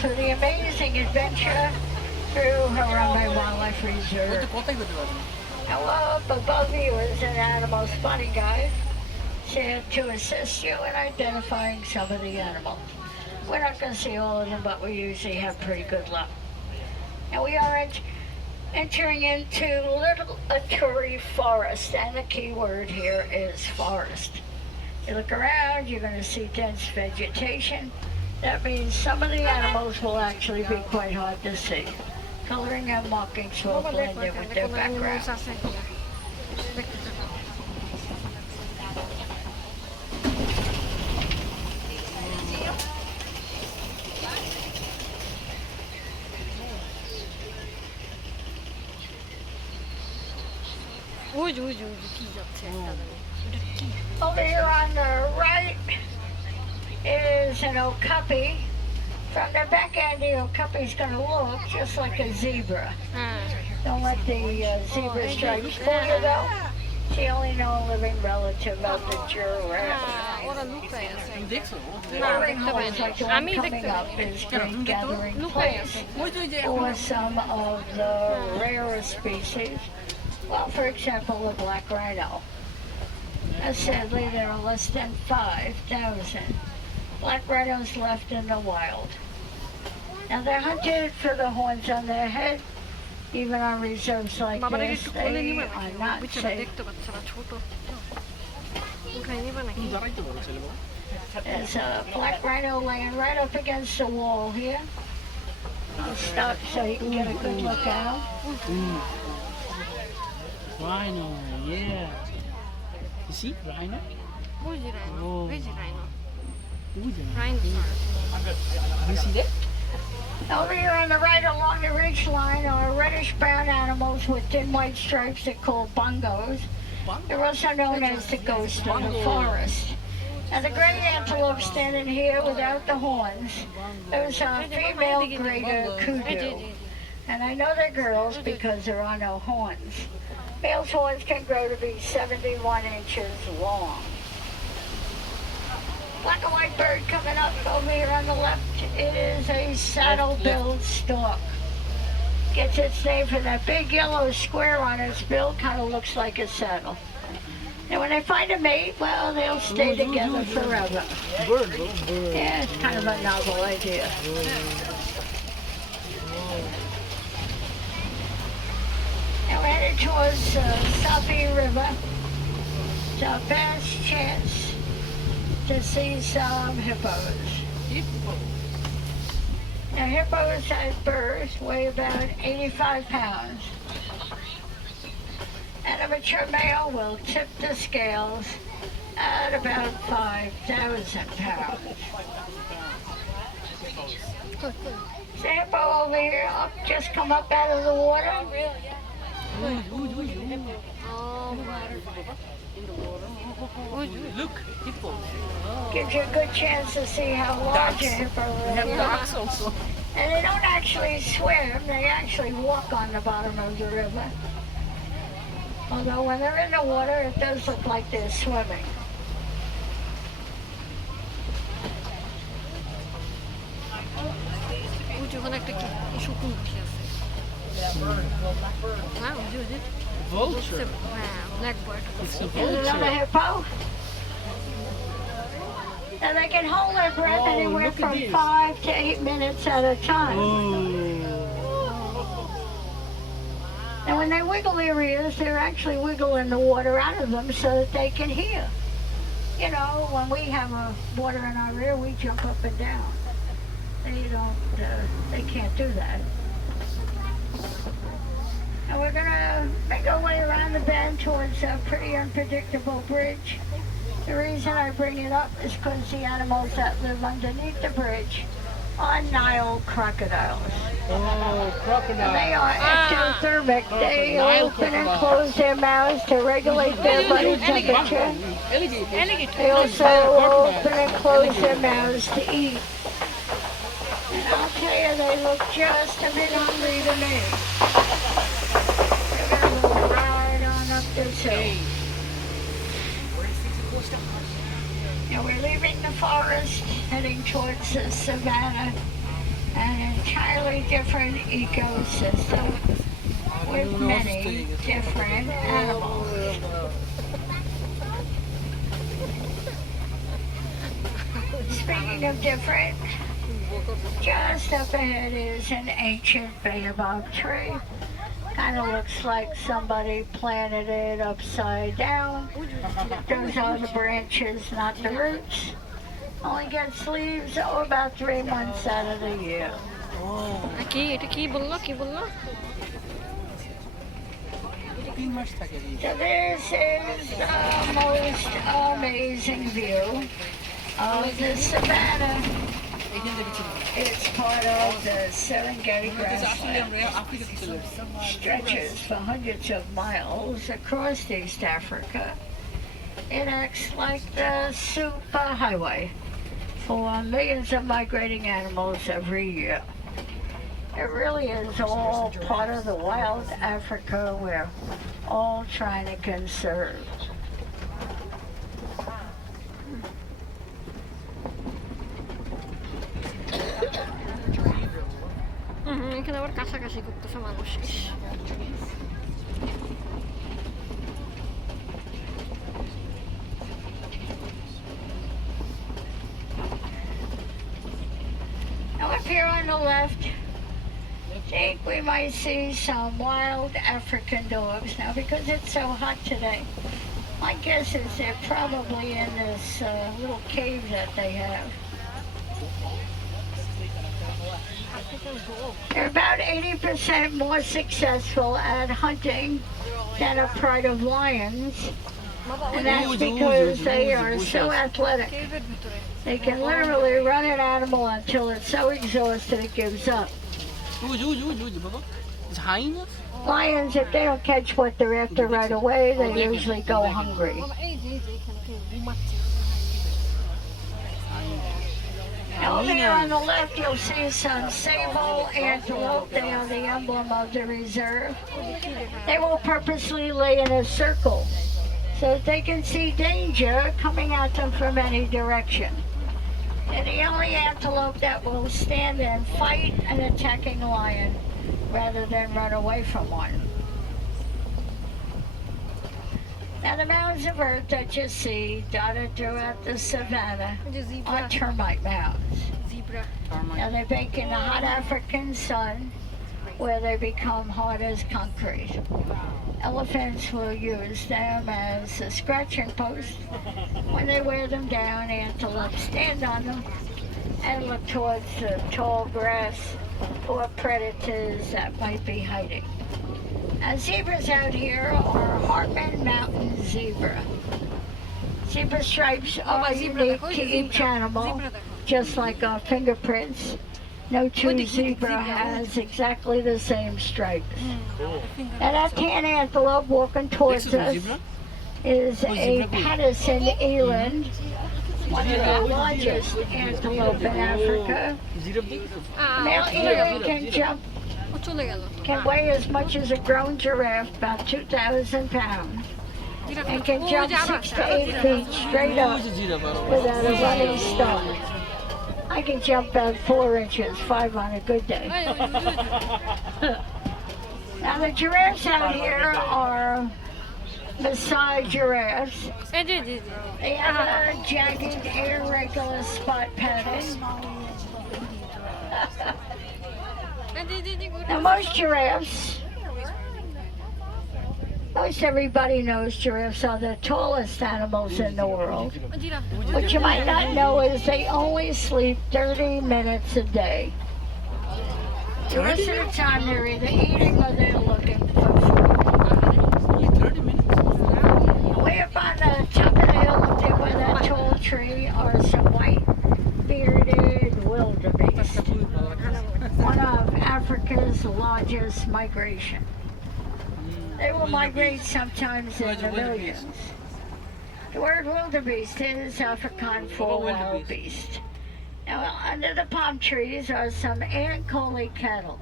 For the amazing adventure through Harambe Wildlife Reserve. Now up above you is an animal spotting guide to assist you in identifying some of the animals. We're not going to see all of them, but we usually have pretty good luck. Now we are entering into Little Aturi Forest, and the key word here is forest. You look around, you're going to see dense vegetation. That means some of the animals will actually be quite hard to see. Coloring and markings will blend in with their background. Over here on the right is an okapi. From the back end, the okapi's going to look just like a zebra. Don't let the zebra stripes fool you though. She only known living relative of the giraffe. Watering holes like the one coming up is great gathering place for some of the rarer species. Well, for example, the black rhino. Sadly, there are less than 5,000 black rhinos left in the wild. Now they're hunted for the horns on their head. Even on reserves like this, they are not safe. There's a black rhino laying right up against the wall here. I'll stop so you can get a good look at him. Rhino, yeah. You see, rhino? Oh. You see that? Over here on the right along the ridge line are reddish-brown animals with thin white stripes that are called bongos. They're also known as the ghost of the forest. Now the gray antelope standing here without the horns, those are female greater kudu. And I know they're girls because there are no horns. Male's horns can grow to be 71 inches long. Black and white bird coming up over here on the left. It is a saddle-billed stork. Gets its name from that big yellow square on its bill, kind of looks like a saddle. And when they find a mate, well, they'll stay together forever. Yeah, it's kind of a novel idea. Now we're headed towards Sapi River. It's our best chance to see some hippos. Now hippos at birth weigh about 85 pounds. And a mature male will tip the scales at about 5,000 pounds. The hippo over here, just come up out of the water. Look, hippo. Gives you a good chance to see how large a hippo is. Also. And they don't actually swim, they actually walk on the bottom of the river. Although when they're in the water, it does look like they're swimming. Vulture. It's another hippo. And they can hold their breath anywhere from 5 to 8 minutes at a time. And when they wiggle their ears, they're actually wiggling the water out of them so that they can hear. You know, when we have water in our ear, we jump up and down. They can't do that. And we're gonna make our way around the bend towards a pretty unpredictable bridge. The reason I bring it up is because the animals that live underneath the bridge are Nile crocodiles. Oh, crocodile. And they are ectothermic. They open and close their mouths to regulate their body temperature. They also open and close their mouths to eat. And I'll tell you, they look just a bit hungry to me. We're going to go right on up this hill. Now we're leaving the forest, heading towards the savannah, and different ecosystem with many different animals. Speaking of different, just up ahead is an ancient baobab tree. Kind of looks like somebody planted it upside down. Those are the branches, not the roots. Only gets leaves about 3 months out of the year. এটা কি বললো So this is the most amazing view of the savannah. It's part of the Serengeti grassland. Stretches for hundreds of miles across East Africa. It acts like the super highway for millions of migrating animals every year. It really is all part of the wild Africa we're all trying to conserve. এখানে আবার কাছাকাছি করতেছে মানুষ Now up here on the left, I think we might see some wild African dogs. Now because it's so hot today, my guess is they're probably in this little cave that they have. They're about 80% more successful at hunting than a pride of lions. And that's because they are so athletic. They can literally run an animal until it's so exhausted it gives up. Lions, if they don't catch what they're after right away, they usually go hungry. Now over here on the left, you'll see some sable antelope. They are the emblem of the reserve. They will purposely lay in a circle so that they can see danger coming at them from any direction. They're the only antelope that will stand and fight an attacking lion rather than run away from one. Now the mounds of earth that you see dotted throughout the savannah are termite mounds. Now they bake in the hot African sun where they become hard as concrete. Elephants will use them as a scratching post. When they wear them down, antelope stand on them and look towards the tall grass for predators that might be hiding. Zebras out here are Hartman Mountain zebra. Zebra stripes are unique to each animal, just like our fingerprints. No two zebra has exactly the same stripes. And that tan antelope walking towards us is a Patterson eland, one of the largest antelope in Africa. Male eland can weigh as much as a grown giraffe, about 2,000 pounds, and can jump 6 to 8 feet straight up without a running start. I can jump about 4 inches, 5 on a good day. Now the giraffes out here are Maasai giraffes. They have a jagged, irregular spot pattern. Now most everybody knows giraffes are the tallest animals in the world. What you might not know is they only sleep 30 minutes a day. The rest of the time they're either eating or they're looking for food. Way up on the top of the hill up there by that tall tree are some white bearded wildebeest, one of Africa's largest migration. They will migrate sometimes in the millions. The word wildebeest is Afrikaans for wild beast. Now, under the palm trees are some Ankole cattle.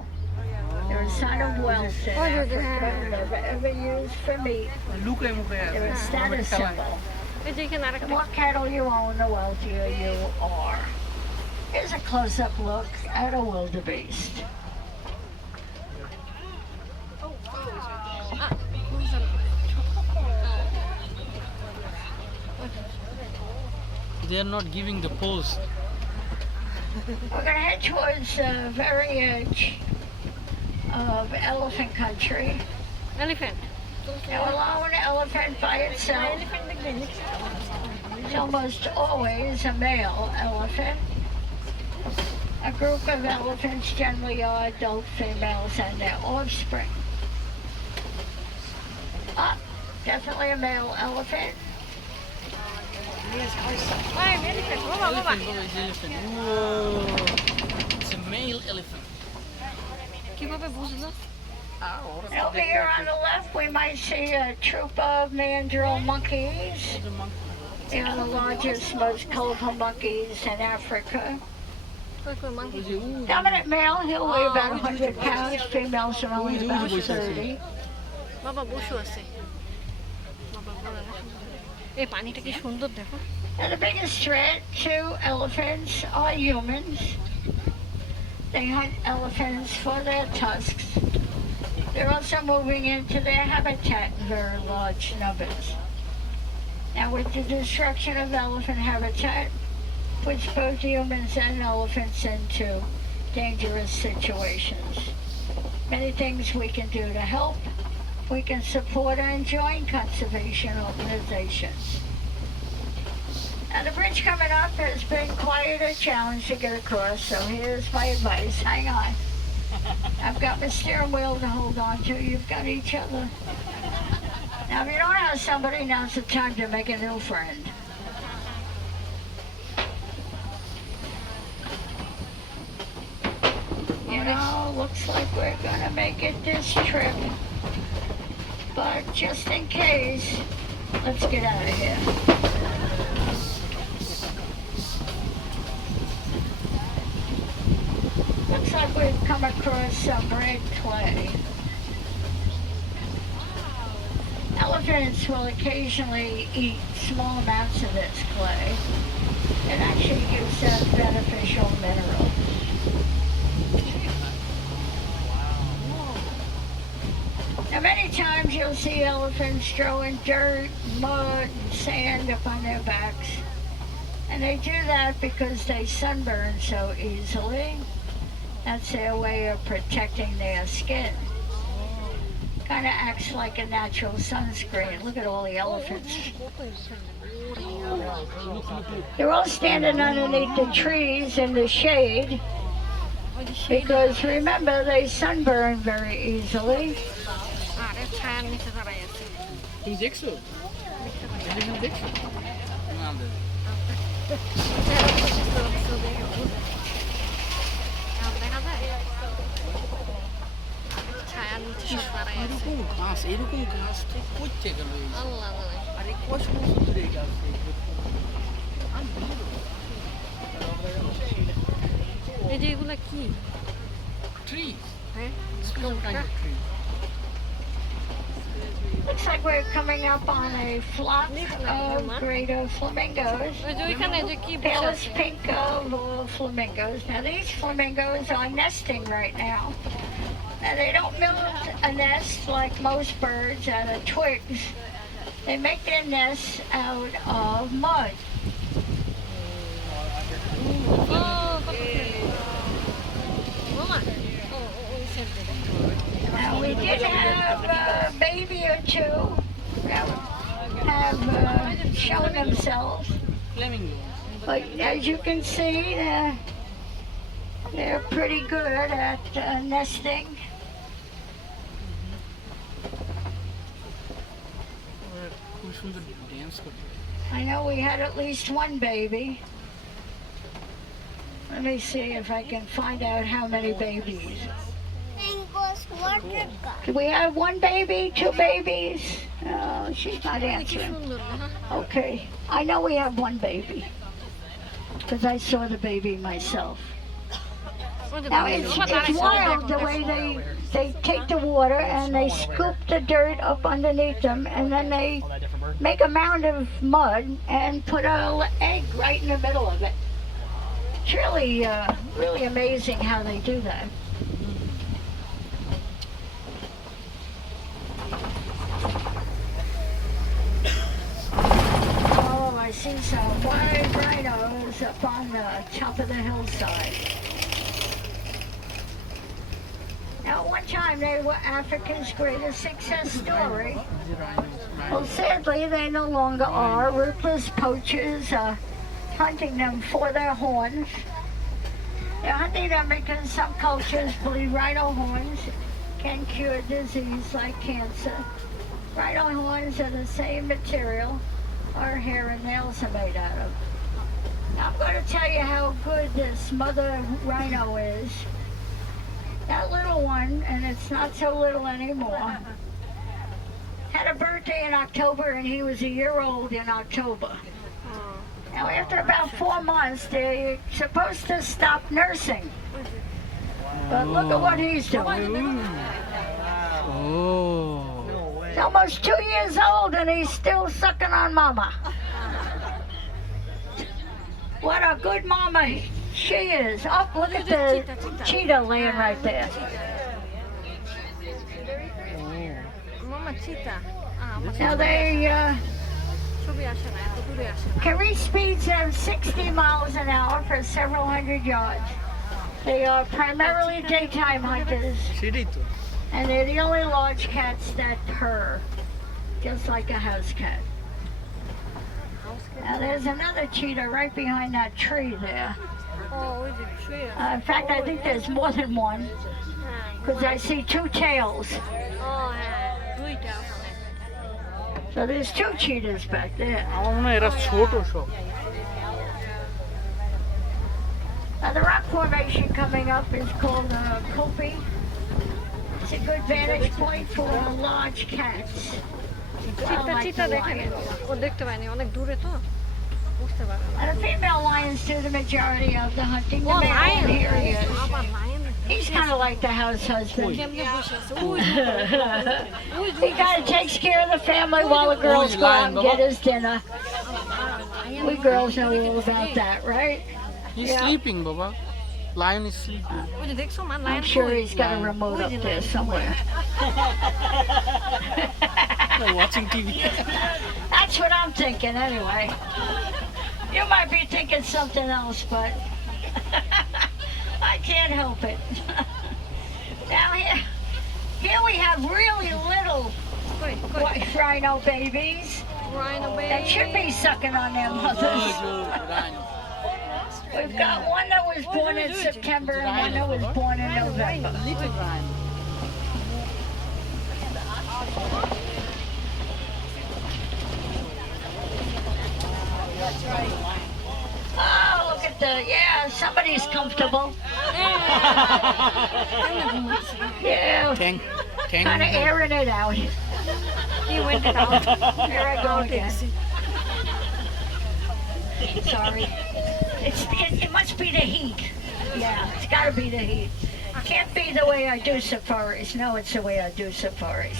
They're a sign of wealth in Africa, never ever used for meat. They're a status symbol. The more cattle you own, the wealthier you are. Here's a close-up look at a wildebeest. They are not giving the pose. We're going to head towards the very edge of elephant country. Elephant Now, allow an elephant by itself. It's almost always a male elephant. A group of elephants generally are adult females and their offspring. Ah, definitely a male elephant. Elephant বাবা বাবা Elephant, Baba, it's elephant. Whoa! It's a male elephant. কিভাবে বুঝলো And over here on the left, we might see a troop of mandrill monkeys. The monkey. They are the largest, most colorful monkeys in Africa. কই কই monkey Dominant male, he'll weigh about 100 pounds. Females are only about 30. বাবা বসু আছে বাবা বড় না এই পানিটা কি সুন্দর দেখো And the biggest threat to elephants are humans. They hunt elephants for their tusks. They're also moving into their habitat in very large numbers. Now, with the destruction of elephant habitat, puts both humans and elephants into dangerous situations. Many things we can do to help. We can support and join conservation organizations. Now, the bridge coming up has been quite a challenge to get across, so here's my advice. Hang on. I've got my steering wheel to hold on to. You've got each other. Now, if you don't have somebody, now's the time to make a new friend. You know, looks like we're gonna make it this trip. But just in case, let's get out of here. Looks like we've come across some red clay. Elephants will occasionally eat small amounts of this clay. It actually gives them beneficial minerals. Now, many times you'll see elephants throwing dirt, mud, and sand up on their backs. And they do that because they sunburn so easily. That's their way of protecting their skin. Kind of acts like a natural sunscreen. Look at all the elephants. They're all standing underneath the trees in the shade because remember they sunburn very easily. আরে ছায়ার নিচে দাঁড়াই আছে তুমি দেখছো? Elephant দেখছো? না, দেখো। দেখা যায় ছায়ার নিচে সব দাঁড়াই আছে এরকম গাছ তো করতে গেল আল্লাহ জানে আরে কত সুন্দর এই গাছ এই যে এগুলা কি ট্রি হ্যাঁ special kind of tree. Looks like we're coming up on a flock of greater flamingos. ওই যে ওইখানে যে কি বসে Palest আছে pink little flamingos. Now these flamingos are nesting right now. Now they don't build a nest like most birds out of twigs. They make their nests out of mud. ও মামা ও ওই সাইডে Now we did have a baby or two that have shown themselves. Flamingo. But as you can see, they're pretty good at nesting. খুব সুন্দর dance করতে I know we had at least one baby. Let me see if I can find out how many babies. Do we have one baby, two babies? Oh, she's not কি answering. সুন্দর না Okay, I know we have one baby because I saw the baby myself. ওই যে Now বাবা, it's বাবা, দাঁড়াইছে, wild the way they take the water and they scoop the dirt up underneath them and then they make a mound of mud and put an egg right in the middle of it. It's really amazing how they do that. Oh, I see some wide rhinos up on the top of the hillside. Now, one time they were Africa's greatest success story. Well, sadly, they no longer are. Ruthless poachers are hunting them for their horns. They're hunting them because some cultures believe rhino horns can cure disease like cancer. Rhino horns are the same material our hair and nails are made out of. Now, I'm going to tell you how good this mother rhino is. That little one, and it's not so little anymore, had a birthday in October, and he was a year old in October. Now, after about 4 months, they're supposed to stop nursing. But look at what he's doing. Oh. He's almost 2 years old, and he's still sucking on mama. What a good mama she is. Oh, look at the cheetah laying right there. Mama cheetah. Now they can reach speeds of 60 miles an hour for several hundred yards. They are primarily daytime hunters, and they're the only large cats that purr, just like a house cat. Now there's another cheetah right behind that tree there. In fact, I think there's more than one, because I see 2 tails. So there's 2 cheetahs back there. Now the rock formation coming up is called Kopi. It's a good vantage point for large cats. চিতা দেখেন ও দেখতে পায়নি অনেক দূরে তো বুঝতে পারে না And the female lions do the majority of the hunting. The male here he is. He's kind of like the house husband. He kind of takes care of the family while the girls go out and get his dinner. We girls know all about that, right? He's sleeping, Baba. Lion is sleeping. I'm sure he's got a remote up there somewhere. Watching TV. That's what I'm thinking anyway. You might be thinking something else, but I can't help it. Now here we have really little white rhino babies. That should be sucking on their mothers. We've got one that was born in September and one that was born in November. Oh, look at somebody's comfortable. Yeah, kind of airing it out. He went out. Here I go again. Sorry. It must be the heat. Yeah, it's got to be the heat. It can't be the way I do safaris. No, it's the way I do safaris.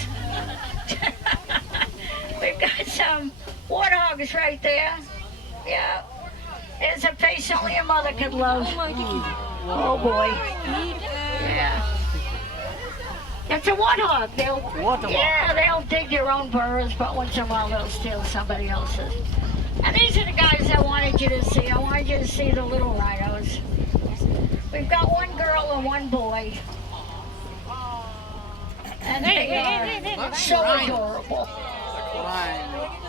We've got some warthogs right there. Yeah. There's a face only a mother could love. Oh boy. Yeah. It's a warthog. They'll dig their own burrows, but once in a while they'll steal somebody else's. And these are the guys I wanted you to see. I wanted you to see the little rhinos. We've got one girl and one boy. And they are so adorable.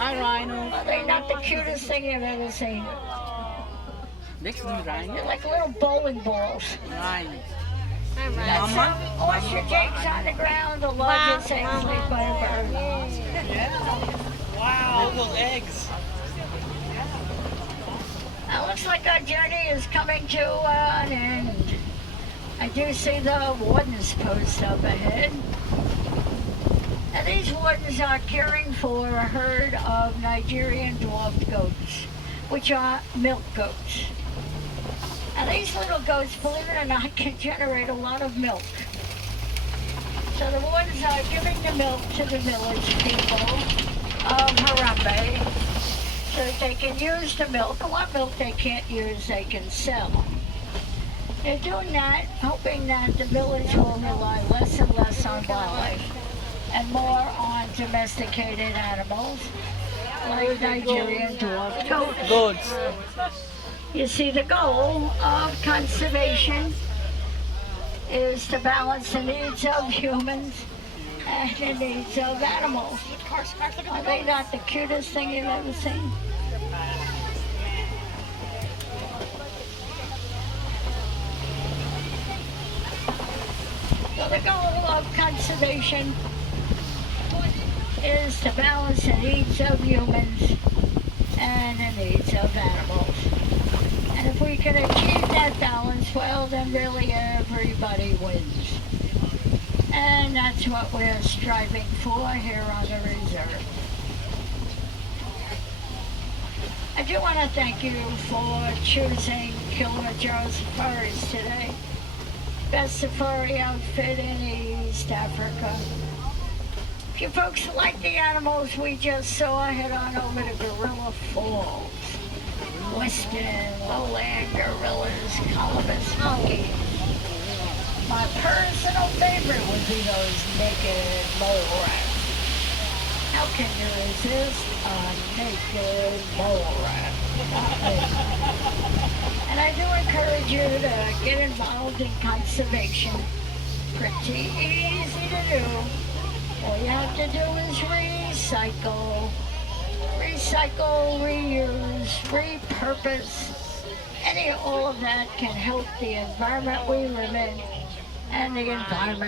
Hi, Rhino. They're not the cutest thing you've ever seen. They're like little bowling balls. That's some ostrich eggs on the ground, the largest eggs laid by a bird. Wow, all those eggs. It looks like our journey is coming to an end. I do see the warden's post up ahead. And these wardens are caring for a herd of Nigerian dwarfed goats, which are milk goats. And these little goats, believe it or not, can generate a lot of milk. So the wardens are giving the milk to the village people of Harambe, so that they can use the milk. And what milk they can't use, they can sell. They're doing that, hoping that the village will rely less and less on wildlife and more on domesticated animals like Nigerian dwarf goats. You see, the goal of conservation is to balance the needs of humans and the needs of animals. Are they not the cutest thing you've ever seen? So the goal of conservation is to balance the needs of humans and the needs of animals. And if we can achieve that balance, well, then really everybody wins. And that's what we're striving for here on the reserve. I do want to thank you for choosing Kilimanjaro Safaris today. Best safari outfit in East Africa. If you folks like the animals we just saw, head on over to Gorilla Falls. Western, lowland gorillas, colobus monkeys. My personal favorite would be those naked mole rats. How can you resist a naked mole rat? And I do encourage you to get involved in conservation. Pretty easy to do. All you have to do is recycle. Recycle, reuse, repurpose. All of that can help the environment we live in and the environment